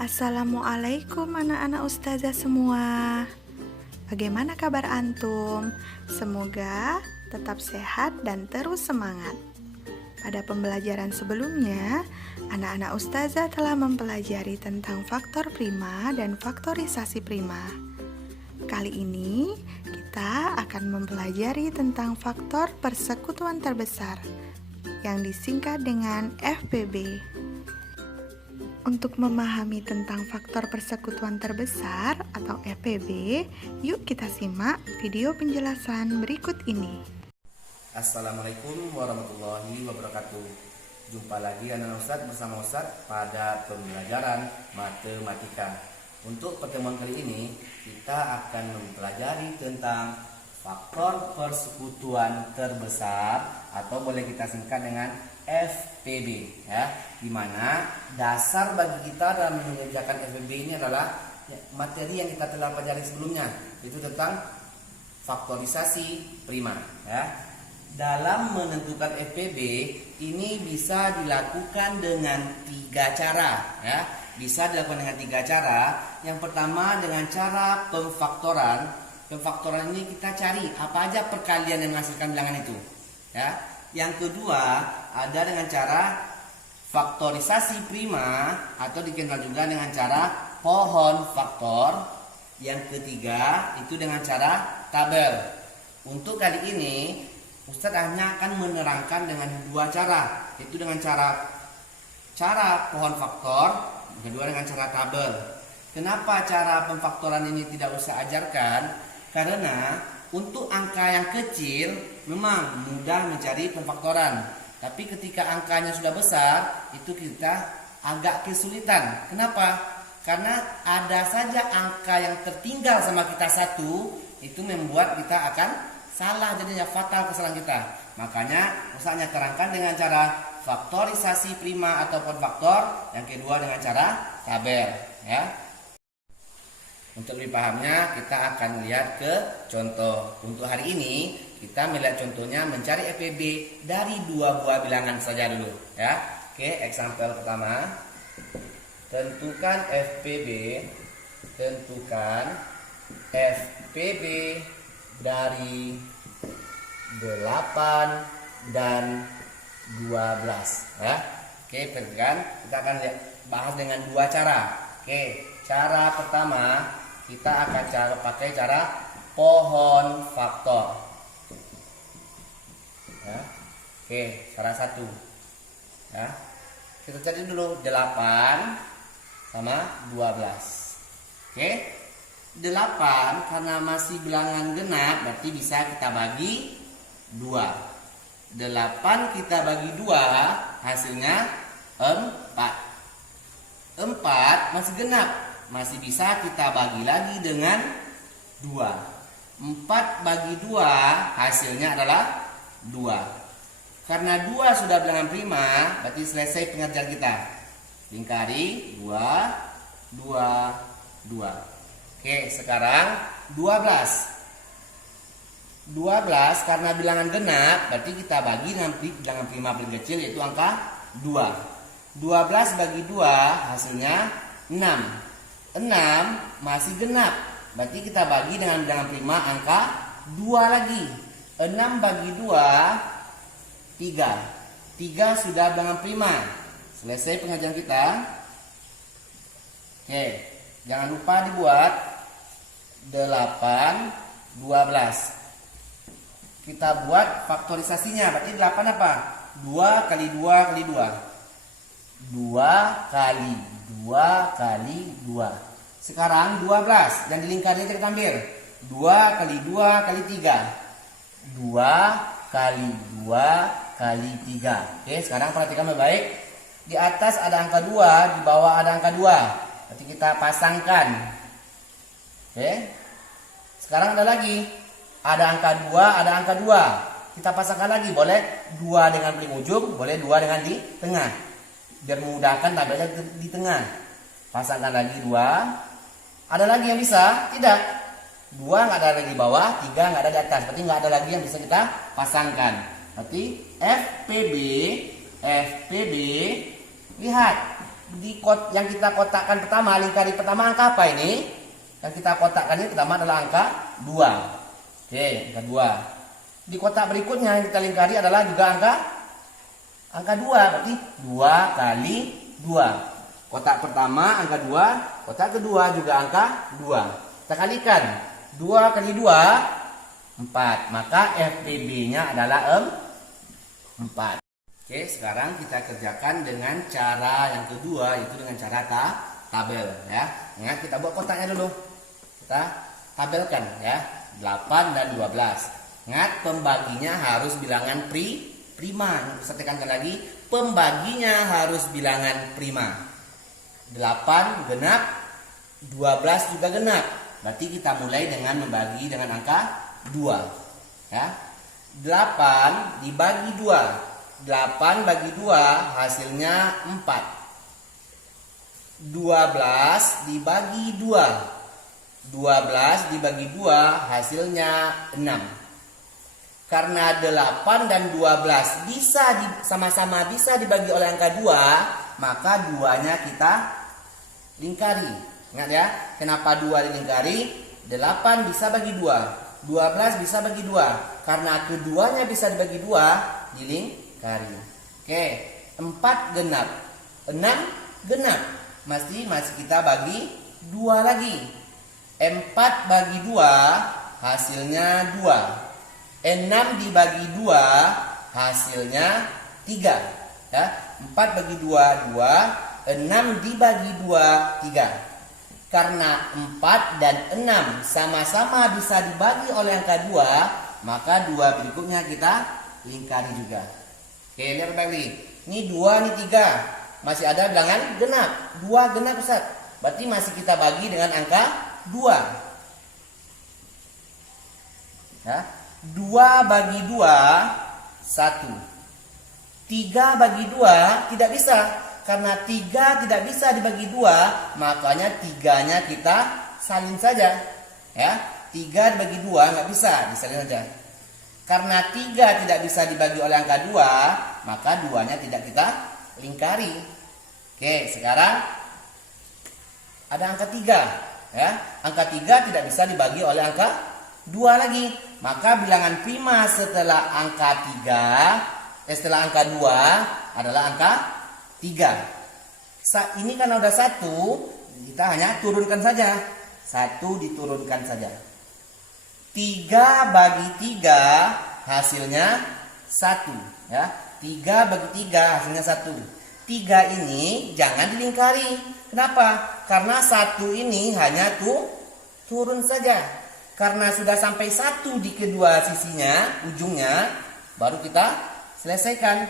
Assalamualaikum anak-anak ustazah semua. Bagaimana kabar antum? Semoga tetap sehat dan terus semangat. Pada pembelajaran sebelumnya, anak-anak ustazah telah mempelajari tentang faktor prima dan faktorisasi prima. Kali ini kita akan mempelajari tentang faktor persekutuan terbesar yang disingkat dengan FPB. Untuk memahami tentang faktor persekutuan terbesar atau FPB, yuk kita simak video penjelasan berikut ini. Assalamualaikum warahmatullahi wabarakatuh. Jumpa lagi anak Ustadz bersama Ustadz pada pembelajaran matematika. Untuk pertemuan kali ini kita akan mempelajari tentang faktor persekutuan terbesar atau boleh kita singkat dengan FPB, ya, dimana dasar bagi kita dalam mengerjakan FPB ini adalah materi yang kita telah pelajari sebelumnya, itu tentang faktorisasi prima, ya. Dalam menentukan FPB ini bisa dilakukan dengan 3 cara, ya. Bisa dilakukan dengan 3 cara. Yang pertama dengan cara pemfaktoran. Pemfaktoran ini kita cari apa aja perkalian yang menghasilkan bilangan itu, ya. Yang kedua ada dengan cara faktorisasi prima atau dikenal juga dengan cara pohon faktor. Yang ketiga itu dengan cara tabel. Untuk kali ini Ustadz hanya akan menerangkan dengan 2 cara, yaitu dengan cara pohon faktor, kedua dengan cara tabel. Kenapa cara pemfaktoran ini tidak usah ajarkan? Karena untuk angka yang kecil memang mudah mencari pemfaktoran, tapi ketika angkanya sudah besar itu kita agak kesulitan. Kenapa? Karena ada saja angka yang tertinggal sama kita satu, itu membuat kita akan salah, jadinya fatal kesalahan kita. Makanya usahanya terangkan dengan cara faktorisasi prima ataupun faktor, yang kedua dengan cara tabel, ya. Untuk lebih pahamnya kita akan lihat ke contoh. Untuk hari ini kita melihat contohnya mencari FPB dari 2 buah bilangan saja dulu, ya. Oke, example pertama. Tentukan FPB dari 8 dan 12, ya. Oke, perhatikan, kita akan bahas dengan 2 cara. Oke, cara pertama kita akan pakai cara pohon faktor, ya. Oke, cara 1, ya. Kita cari dulu 8 sama 12. Oke, 8 karena masih bilangan genap berarti bisa kita bagi 2. 8 kita bagi 2 hasilnya 4. 4 masih genap, masih bisa kita bagi lagi dengan 2. 4 bagi 2 hasilnya adalah 2. Karena 2 sudah bilangan prima, berarti selesai pengerjaan kita. Lingkari 2, 2, 2. Oke, sekarang 12. 12 karena bilangan genap, berarti kita bagi dengan bilangan prima paling kecil, yaitu angka 2. 12 bagi 2 hasilnya 6. 6 masih genap, berarti kita bagi dengan bilangan prima angka 2 lagi. 6 bagi 2 3. 3 sudah bilangan prima. Selesai pengajian kita. Oke, jangan lupa dibuat 8 12. Kita buat faktorisasinya, berarti 8 apa? 2 kali 2 kali 2. 2 kali 2 kali 2. Sekarang 12, yang dilingkari aja kita ambil. 2 kali 2 kali 3. 2 kali 2 kali 3. Oke, sekarang perhatikan baik-baik. Di atas ada angka 2, di bawah ada angka 2. Berarti kita pasangkan. Oke. Sekarang ada lagi. Ada angka 2, ada angka 2. Kita pasangkan lagi, boleh 2 dengan paling ujung, boleh 2 dengan di tengah. Biar memudahkan tabelnya di tengah. Pasangkan lagi 2. Ada lagi yang bisa? Tidak. 2 nggak ada lagi di bawah, 3 nggak ada di atas. Berarti nggak ada lagi yang bisa kita pasangkan. Berarti FPB, lihat yang kita kotakkan pertama, lingkari pertama angka apa ini? Yang kita kotakkan ini pertama adalah angka 2. Oke, angka 2. Di kotak berikutnya yang kita lingkari adalah juga angka 2, berarti 2 kali 2. Kotak pertama angka 2, kotak kedua juga angka 2. Kita kalikan 2 kali 2 4, maka FPB-nya adalah 4. Oke, sekarang kita kerjakan dengan cara yang kedua, yaitu dengan cara tabel ya. Ingat, kita buat kotaknya dulu. Kita tabelkan ya, 8 dan 12. Ingat, pembaginya harus bilangan prima. Saya tekankan lagi, pembaginya harus bilangan prima. 8 genap, 12 juga genap. Berarti kita mulai dengan membagi dengan angka 2 ya. 8 dibagi 2, 8 bagi 2 hasilnya 4. 12 dibagi 2, 12 dibagi 2 hasilnya 6. Karena 8 dan 12 sama-sama bisa dibagi oleh angka 2, maka 2-nya kita lingkari. Ingat ya, kenapa 2 dilingkari? 8 bisa bagi 2, 12 bisa bagi 2. Karena keduanya bisa dibagi 2, dilingkari. Oke, 4 genap, 6 genap. Masih kita bagi 2 lagi. 4 bagi 2 hasilnya 2. 6 dibagi 2 hasilnya 3 ya. 4 bagi 2 2, 6 dibagi 2 3. Karena 4 dan 6 sama-sama bisa dibagi oleh angka 2, maka 2 berikutnya kita lingkari juga. Oke, lihat lagi. Ini 2, ini 3. Masih ada bilangan genap. 2 genap, Ustaz. Berarti masih kita bagi dengan angka 2. Ya. 2 bagi 2 1. 3 bagi 2 tidak bisa. Karena 3 tidak bisa dibagi 2, makanya 3-nya kita salin saja. Ya. 3 dibagi 2 nggak bisa, disalin saja. Karena 3 tidak bisa dibagi oleh angka 2, maka 2-nya tidak kita lingkari. Oke, sekarang ada angka 3 ya. Angka 3 tidak bisa dibagi oleh angka 2 lagi. Maka bilangan prima setelah angka 2 adalah angka 3. Ini karena udah 1, kita hanya turunkan saja. 1 diturunkan saja. 3 bagi 3 hasilnya 1 ya. 3 bagi 3 hasilnya 1. 3 ini jangan dilingkari. Kenapa? Karena 1 ini hanya turun saja. Karena sudah sampai 1 di kedua sisinya, ujungnya, baru kita selesaikan.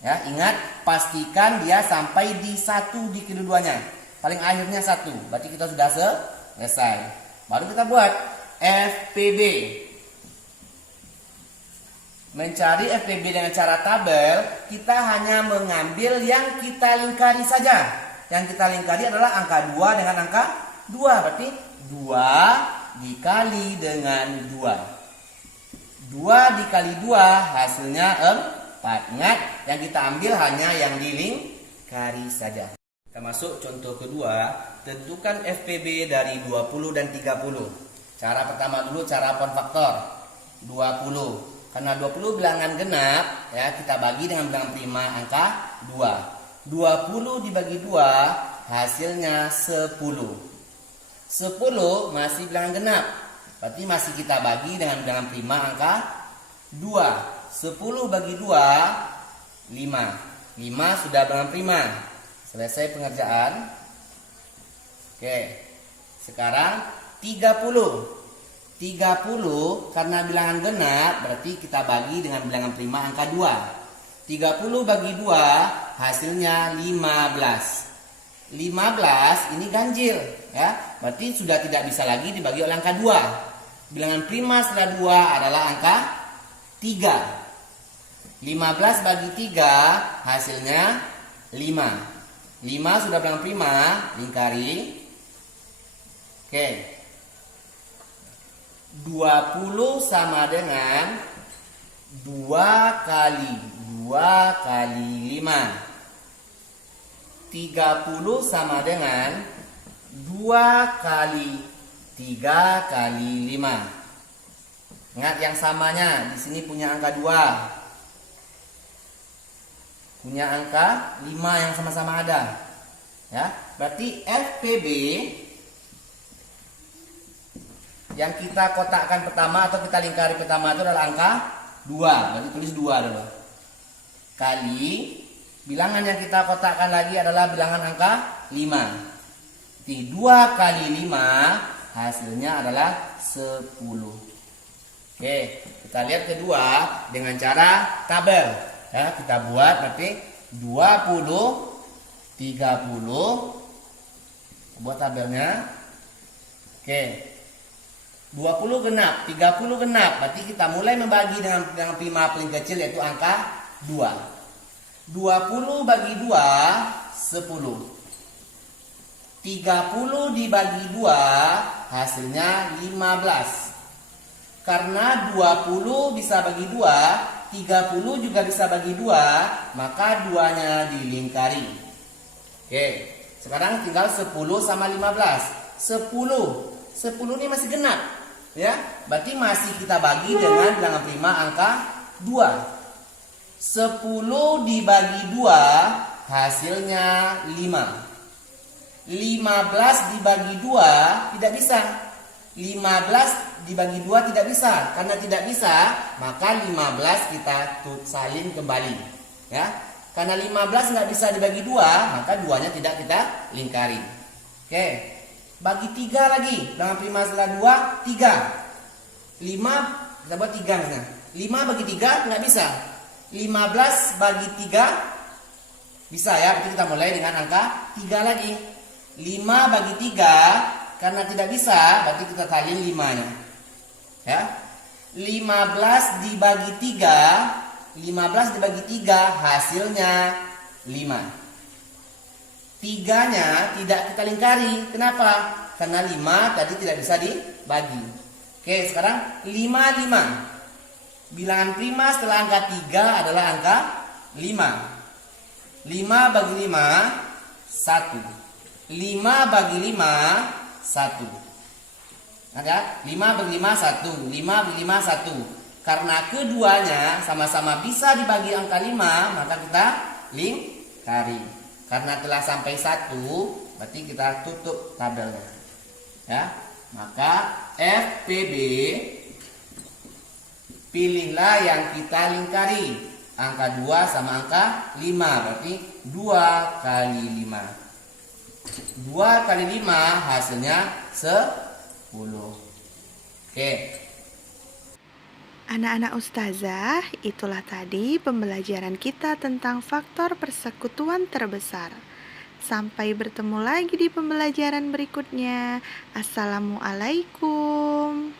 Ya, ingat, pastikan dia sampai di 1 di kedua-duanya. Paling akhirnya 1. Berarti kita sudah selesai. Baru kita buat FPB. Mencari FPB dengan cara tabel, kita hanya mengambil yang kita lingkari saja. Yang kita lingkari adalah angka 2 dengan angka 2. Berarti 2 dikali dengan 2. 2 dikali 2 hasilnya 4. Ingat, yang kita ambil hanya yang dilingkari saja. Kita masuk contoh kedua. Tentukan FPB dari 20 dan 30. Cara pertama dulu, cara poin faktor 20. Karena 20 bilangan genap ya, kita bagi dengan bilangan prima angka 2. 20 dibagi 2 hasilnya 10. 10 masih bilangan genap, berarti masih kita bagi dengan bilangan prima angka 2. 10 bagi 2 5. 5 sudah bilangan prima. Selesai pengerjaan. Oke, sekarang 30 karena bilangan genap, berarti kita bagi dengan bilangan prima angka 2. 30 bagi 2 hasilnya 15. 15 ini ganjil ya, berarti sudah tidak bisa lagi dibagi oleh angka 2. Bilangan prima setelah 2 adalah angka 3. 15 bagi 3 hasilnya 5. 5 sudah bilangan prima, lingkari. Oke. 20 sama dengan 2 kali 5. 30 sama dengan 2 kali 3 kali 5. Ingat yang samanya, di sini punya angka 2. Punya angka 5 yang sama-sama ada. Ya, berarti FPB yang kita kotakkan pertama atau kita lingkari pertama itu adalah angka 2. Berarti tulis 2 dulu. Kali bilangan yang kita kotakkan lagi adalah bilangan angka 5. Di 2 kali 5 hasilnya adalah 10. Oke, kita lihat kedua dengan cara tabel. Ya, kita buat berarti 20 30. Buat tabelnya. Oke. 20 genap, 30 genap. Berarti kita mulai membagi dengan prima paling kecil yaitu angka 2. 20 bagi 2 10. 30 dibagi 2 hasilnya 15. Karena 20 bisa bagi 2, 30 juga bisa bagi 2, maka 2-nya dilingkari. Oke, sekarang tinggal 10 sama 15. 10 ini masih genap, ya. Berarti masih kita bagi dengan bilangan prima angka 2. 10 dibagi 2 hasilnya 5. 15 dibagi 2 tidak bisa. 15 dibagi 2 tidak bisa. Karena tidak bisa, maka 15 kita salin kembali, ya. Karena 15 nggak bisa dibagi 2, maka 2-nya tidak kita lingkari. Oke. Bagi 3 lagi. Dengan prima setelah 2, 3. 5 kita buat 3 misalnya. 5 bagi 3 nggak bisa. 15 bagi 3 bisa, ya. Berarti kita mulai dengan angka 3 lagi. 5 bagi 3 karena tidak bisa, berarti kita salin 5-nya. Ya. 15 dibagi 3, 15 dibagi 3 hasilnya 5. 3-nya tidak kita lingkari. Kenapa? Karena 5 tadi tidak bisa dibagi. Oke, sekarang 5, 5. Bilangan prima setelah angka 3 adalah angka 5. 5 bagi 5 1. 5 bagi 5 1. Ada? 5 bagi 5 1. 5 bagi 5 1. Karena keduanya sama-sama bisa dibagi angka 5, maka kita lingkari. Karena telah sampai 1, berarti kita tutup tabelnya. Ya. Maka FPB pilihlah yang kita lingkari. Angka 2 sama angka 5, berarti 2 kali 5. 2 kali 5 hasilnya 10. Oke. Anak-anak ustazah, itulah tadi pembelajaran kita tentang faktor persekutuan terbesar. Sampai bertemu lagi di pembelajaran berikutnya. Assalamualaikum.